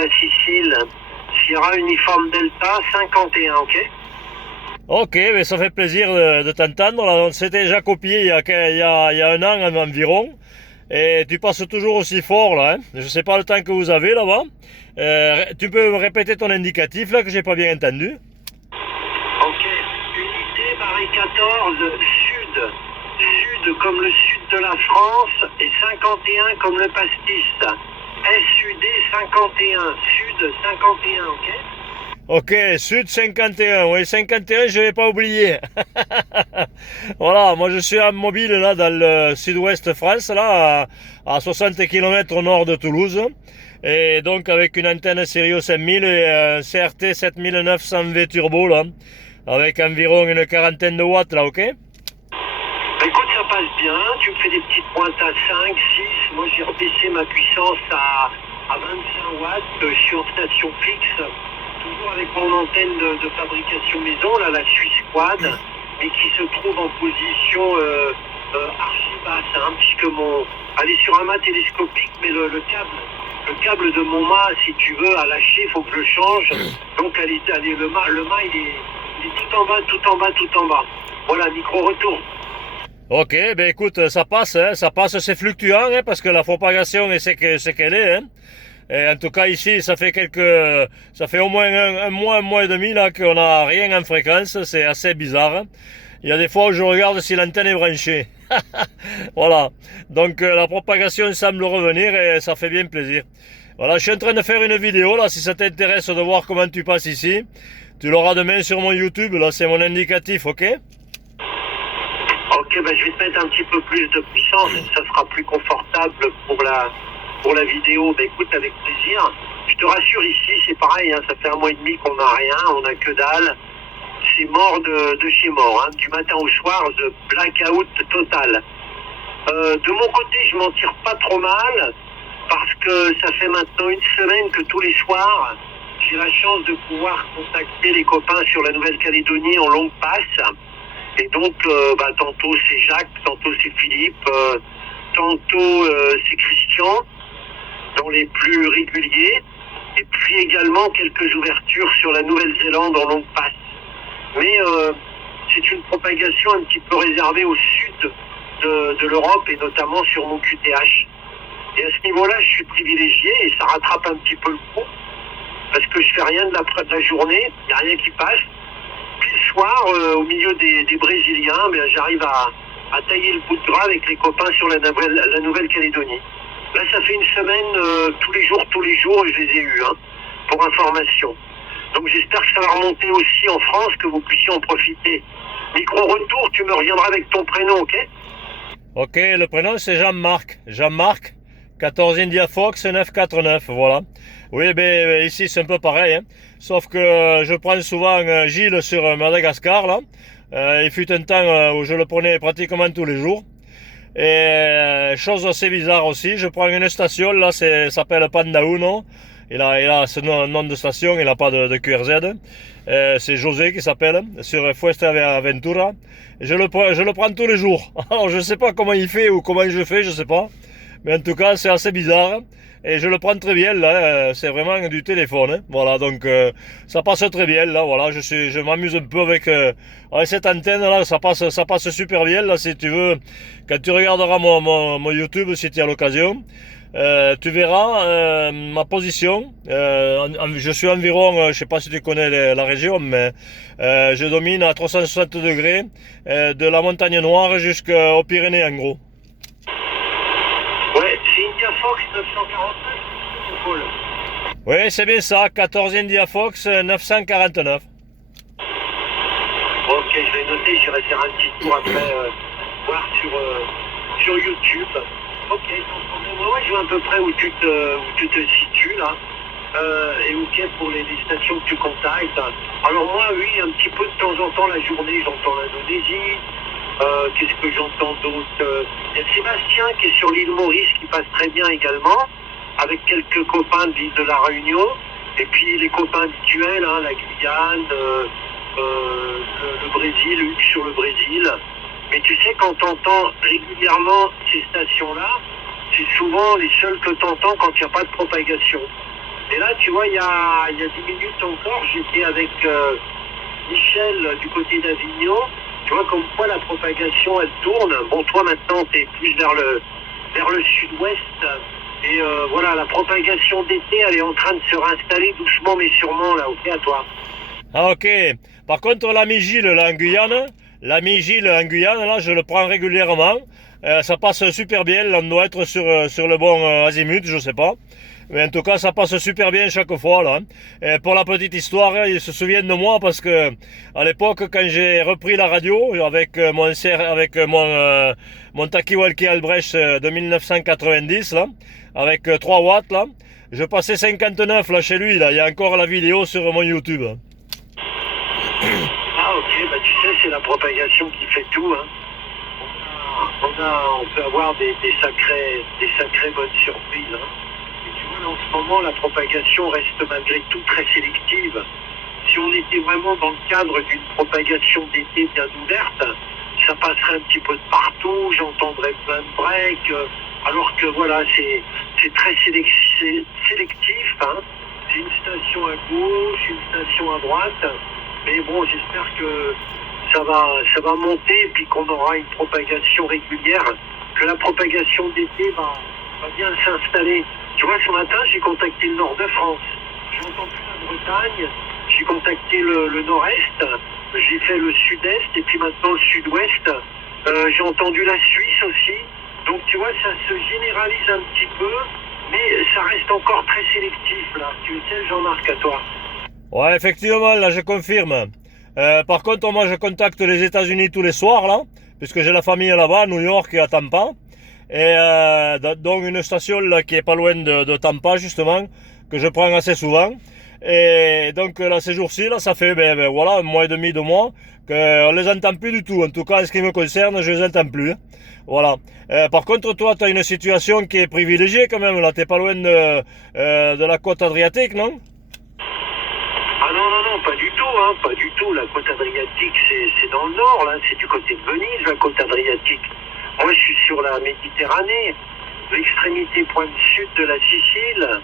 la Sicile. Sierra Uniforme Delta 51, ok? Ok, mais ça fait plaisir de t'entendre. Là, on s'était déjà copié il y a un an environ. Et tu passes toujours aussi fort là. Hein. Je sais pas le temps que vous avez là-bas. Tu peux me répéter ton indicatif là que j'ai pas bien entendu? Ok. Unité barré 14, sud. Sud comme le sud de la France et 51 comme le pastis. SUD 51, sud 51, ok? Ok, Sud 51, oui 51 je vais pas oublier. Voilà, moi je suis en mobile là dans le sud-ouest France, là à 60 km au nord de Toulouse. Et donc avec une antenne Sirius 5000 et un CRT 7900V turbo là, avec environ une quarantaine de watts là, ok? Écoute, ça passe bien, tu me fais des petites pointes à 5, 6, moi j'ai rebaissé ma puissance à 25 watts, je suis en station fixe, toujours avec mon antenne de fabrication maison, là, la Suisse Quad, et qui se trouve en position archi basse, hein, puisque elle est sur un mât télescopique, mais le câble de mon mât, si tu veux, a lâché, il faut que je le change, donc le mât il est tout en bas, tout en bas, tout en bas. Voilà, micro-retour. Ok, ben écoute, ça passe, hein, ça passe, c'est fluctuant, hein, parce que la propagation c'est qu'elle est, hein. Et en tout cas ici, ça fait au moins un mois et demi là qu'on n'a rien en fréquence, c'est assez bizarre. Hein. Il y a des fois où je regarde si l'antenne est branchée. Voilà, donc la propagation semble revenir et ça fait bien plaisir. Voilà, je suis en train de faire une vidéo là, si ça t'intéresse de voir comment tu passes ici. Tu l'auras demain sur mon YouTube, là c'est mon indicatif, ok? Ok, ben je vais te mettre un petit peu plus de puissance, ça sera plus confortable pour la vidéo. Ben écoute, avec plaisir. Je te rassure, ici c'est pareil, hein, ça fait un mois et demi qu'on n'a rien, on n'a que dalle. C'est mort de chez mort, hein, du matin au soir, de blackout total. De mon côté, je m'en tire pas trop mal, parce que ça fait maintenant une semaine que tous les soirs, j'ai la chance de pouvoir contacter les copains sur la Nouvelle-Calédonie en longue passe. Et donc, tantôt c'est Jacques, tantôt c'est Philippe, tantôt c'est Christian, dans les plus réguliers, et puis également quelques ouvertures sur la Nouvelle-Zélande en longue passe. Mais c'est une propagation un petit peu réservée au sud de l'Europe et notamment sur mon QTH. Et à ce niveau-là, je suis privilégié et ça rattrape un petit peu le coup, parce que je fais rien de la journée, il n'y a rien qui passe. Puis le soir, au milieu des Brésiliens, j'arrive à tailler le bout de gras avec les copains sur la Nouvelle-Calédonie. Là, ça fait une semaine, tous les jours, je les ai eus, hein, pour information. Donc j'espère que ça va remonter aussi en France, que vous puissiez en profiter. Micro-retour, tu me reviendras avec ton prénom, ok? Ok, le prénom c'est Jean-Marc. Jean-Marc, 14 India Fox 949, voilà. Oui, ben ici c'est un peu pareil, hein. Sauf que je prends souvent Gilles sur Madagascar, là. Il fut un temps où je le prenais pratiquement tous les jours. Et chose assez bizarre aussi, je prends une station, là, ça s'appelle Panda Uno. Il a ce nom de station, il n'a pas de QRZ. C'est José qui s'appelle, sur Fuerteventura. Je le prends tous les jours. Alors je sais pas comment il fait ou comment je fais, je sais pas. Mais en tout cas, c'est assez bizarre. Et je le prends très bien, là. C'est vraiment du téléphone. Hein. Voilà, donc ça passe très bien, là. Voilà, je m'amuse un peu avec cette antenne, là. Ça passe super bien, là, si tu veux. Quand tu regarderas mon YouTube, si tu as l'occasion, tu verras ma position. Je suis environ, je sais pas si tu connais la région, mais je domine à 360 degrés de la montagne Noire jusqu'aux Pyrénées, en gros. Ouais, c'est India Fox 949, Paul. Oui, c'est bien ça, 14 India Fox 949. Ok, je vais noter, j'irai faire un petit tour après, voir sur YouTube. Ok, sans problème. Ouais, je vois à peu près où tu te situes, là. Et ok pour les stations que tu contactes. Alors moi, oui, un petit peu de temps en temps, la journée, j'entends l'Indonésie. Qu'est-ce que j'entends d'autre? Il y a Sébastien qui est sur l'île Maurice qui passe très bien également, avec quelques copains de l'île de la Réunion, et puis les copains habituels, hein, la Guyane, le Brésil, Hugues sur le Brésil. Mais tu sais, quand t'entends régulièrement ces stations-là, c'est souvent les seules que t'entends quand il n'y a pas de propagation. Et là, tu vois, il y a 10 minutes encore, j'étais avec Michel du côté d'Avignon. Tu vois comme quoi la propagation, elle tourne. Bon, toi maintenant, tu es plus vers le sud-ouest. Et voilà, la propagation d'été, elle est en train de se réinstaller doucement mais sûrement, là, ok, à toi. Ah ok. Par contre, l'ami Gilles, là, en Guyane, là, je le prends régulièrement. Ça passe super bien. Là, on doit être sur le bon azimut, je sais pas. Mais en tout cas, ça passe super bien chaque fois, là. Et pour la petite histoire, ils se souviennent de moi parce que, à l'époque, quand j'ai repris la radio avec mon Talkie-Walkie Albrecht de 1990, là, avec 3 watts, là, je passais 59, là, chez lui, là. Il y a encore la vidéo sur mon YouTube. Ah ok, bah tu sais, c'est la propagation qui fait tout, hein. On peut avoir des sacrées bonnes surprises, hein. Et tu vois, là, en ce moment, la propagation reste malgré tout très sélective. Si on était vraiment dans le cadre d'une propagation d'été bien ouverte, ça passerait un petit peu de partout, j'entendrais plein de breaks, alors que voilà, c'est très sélectif, hein. C'est une station à gauche, une station à droite, mais bon, j'espère que ça va monter et puis qu'on aura une propagation régulière, que la propagation d'été va bien s'installer. Tu vois, ce matin, j'ai contacté le nord de France. J'ai entendu la Bretagne, j'ai contacté le nord-est, j'ai fait le sud-est et puis maintenant le sud-ouest. J'ai entendu la Suisse aussi. Donc tu vois, ça se généralise un petit peu, mais ça reste encore très sélectif là. Tu sais, Jean-Marc, à toi. Ouais, effectivement, là, je confirme. Par contre, moi, je contacte les États-Unis tous les soirs, là, puisque j'ai la famille là-bas, à New York et à Tampa. Et donc, une station là, qui est pas loin de Tampa, justement, que je prends assez souvent. Et donc, là, ces jours-ci, là, ça fait, voilà, 1 mois et demi, 2 mois, qu'on les entend plus du tout. En tout cas, en ce qui me concerne, je les entends plus. Hein. Voilà. Par contre, toi, tu as une situation qui est privilégiée quand même, là. T'es pas loin de la côte adriatique, non? Ah non, pas du tout, hein, pas du tout. La côte adriatique, c'est dans le nord, là, c'est du côté de Venise, la côte adriatique. Moi, je suis sur la Méditerranée, l'extrémité pointe sud de la Sicile,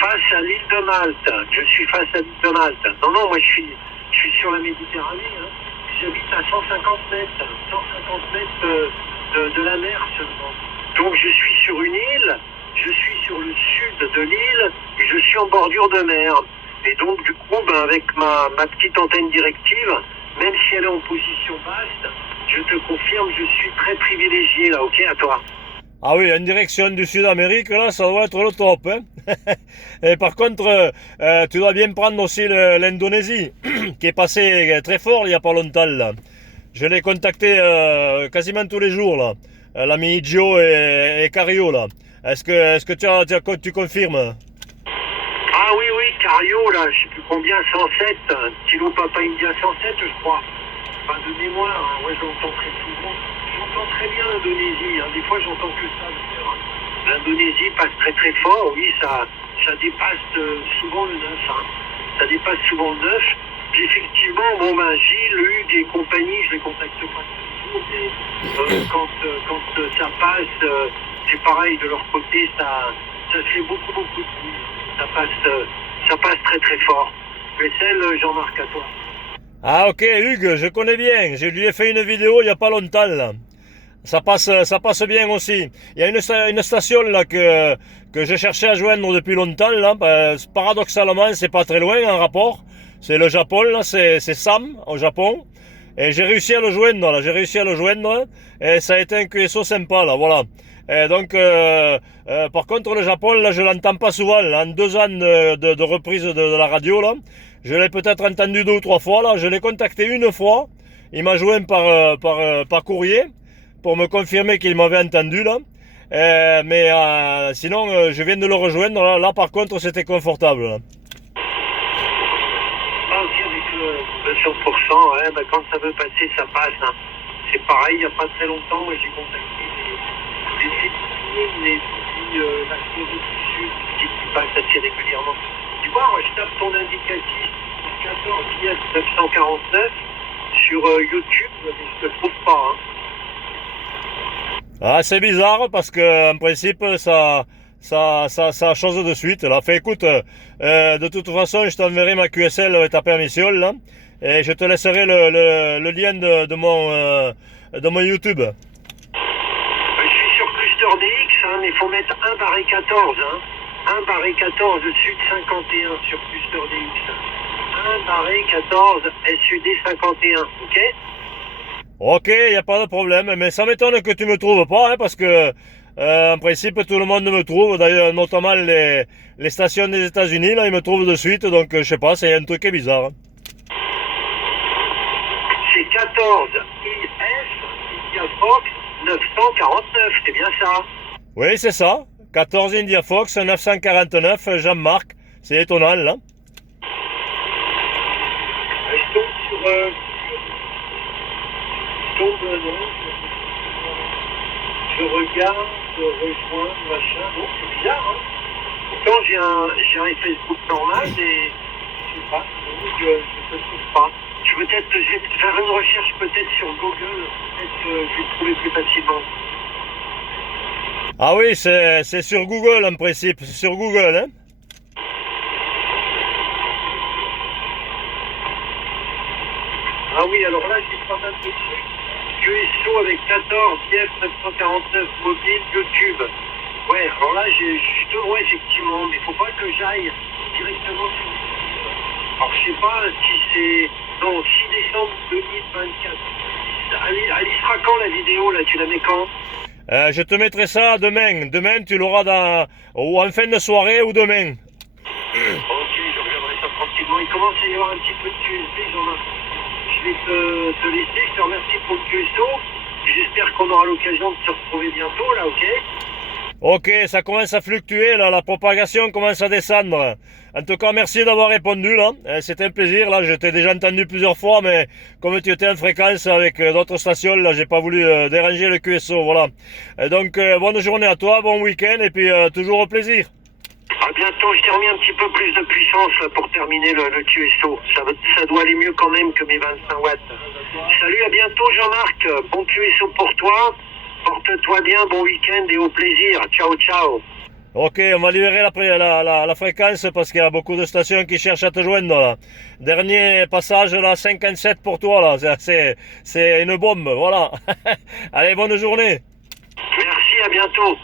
face à l'île de Malte. Je suis face à l'île de Malte. Non, moi, je suis sur la Méditerranée, hein. J'habite à 150 mètres, de la mer seulement. Donc, je suis sur une île, je suis sur le sud de l'île, et je suis en bordure de mer. Et donc, du coup, avec ma petite antenne directive, même si elle est en position basse, je te confirme, je suis très privilégié, là, ok, à toi. Ah oui, en direction du Sud-Amérique, là, ça doit être le top. Hein. Et par contre, tu dois bien prendre aussi l'Indonésie, qui est passé très fort il n'y a pas longtemps, là. Je l'ai contacté quasiment tous les jours, là. L'ami Idjo et Cario, là. Est-ce que tu confirmes? Ah oui, Cario, là, je sais plus combien, 107, Kilo Papa India 107, je crois. Enfin, de mémoire, hein, ouais, j'entends très souvent. J'entends très bien l'Indonésie, hein. Des fois j'entends que ça, d'ailleurs. Hein. L'Indonésie passe très très fort, oui, ça dépasse souvent le 9, hein. Ça dépasse souvent le 9. Puis effectivement, Gilles, Hugues et compagnie, je les contacte pas toujours, mais quand ça passe, c'est pareil, de leur côté, ça fait beaucoup de bruit. Ça passe très très fort. Mais celle, Jean-Marc, à toi. Ah ok, Hugues, je connais bien. Je lui ai fait une vidéo il n'y a pas longtemps, là. Ça passe bien aussi. Il y a une station là que je cherchais à joindre depuis longtemps, là. Paradoxalement, c'est pas très loin en rapport. C'est le Japon, là, c'est Sam, au Japon. Et j'ai réussi à le joindre, là. Et ça a été un QSO sympa, là, voilà. Et donc, par contre, le Japon, là, je l'entends pas souvent, là. En 2 ans de reprise de la radio, là. Je l'ai peut-être entendu 2 ou 3 fois, là. Je l'ai contacté une fois. Il m'a joint par courrier pour me confirmer qu'il m'avait entendu, là. Mais sinon, je viens de le rejoindre. Là par contre, c'était confortable, là. Ah, ok, avec le 100%, ouais, quand ça veut passer, ça passe, hein. C'est pareil, il n'y a pas très longtemps, moi, j'ai contacté les Philippines et puis l'Afrique du Sud qui passent assez régulièrement. Tu vois, moi, je tape ton indicatif 14 949 sur YouTube, mais je ne te trouve pas, hein. Ah, c'est bizarre parce que en principe ça chose de suite. Là. Fait écoute, de toute façon, je t'enverrai ma QSL avec ta permission là, et je te laisserai le lien de mon YouTube. Je suis sur Cluster DX, hein, mais il faut mettre 1/14, hein. 1/14 Sud 51 sur Cluster DX. 1/14 SUD 51, ok? Ok, il n'y a pas de problème, mais ça m'étonne que tu me trouves pas, hein, parce que en principe tout le monde me trouve, d'ailleurs notamment les stations des États-Unis, là ils me trouvent de suite, donc je sais pas, c'est un truc qui est bizarre. Hein. C'est 14 IS India Fox 949, c'est bien ça? Oui, c'est ça, 14 India Fox 949, Jean-Marc, c'est étonnant là. Je tombe sur... je regarde, rejoindre, machin, bon, c'est bizarre, hein. Pourtant, j'ai un Facebook normal, et je sais pas, je ne trouve pas. Je vais faire une recherche peut-être sur Google, peut-être que je vais trouver plus facilement. Ah oui, c'est sur Google en principe, c'est sur Google, hein. Ah oui, alors là, j'ai pas mal de trucs. QSO avec 14, IF 949, mobile, YouTube. Ouais, alors là, je te vois effectivement, mais il faut pas que j'aille directement sur YouTube. Alors, je sais pas si c'est... Non, 6 décembre 2024. Elle y sera quand, la vidéo, là? Tu la mets quand? Je te mettrai ça demain. Demain, tu l'auras ou en fin de soirée ou demain. Ok, je regarderai ça tranquillement. Il commence à y avoir un petit peu de QSB, Jean-Marc. Je vais te laisser, je te remercie pour le QSO. J'espère qu'on aura l'occasion de se retrouver bientôt, là, ok? Ok, ça commence à fluctuer, là, la propagation commence à descendre. En tout cas, merci d'avoir répondu, là. C'était un plaisir, là, je t'ai déjà entendu plusieurs fois, mais comme tu étais en fréquence avec d'autres stations, là, j'ai pas voulu déranger le QSO, voilà. Donc, bonne journée à toi, bon week-end, et puis toujours au plaisir. À bientôt, je t'ai remis un petit peu plus de puissance là, pour terminer le QSO. Ça doit aller mieux quand même que mes 25 watts. Salut, à bientôt Jean-Marc. Bon QSO pour toi. Porte-toi bien, bon week-end et au plaisir. Ciao, ciao. Ok, on va libérer la fréquence parce qu'il y a beaucoup de stations qui cherchent à te joindre là. Dernier passage là, 57 pour toi là. C'est une bombe, voilà. Allez, bonne journée. Merci, à bientôt.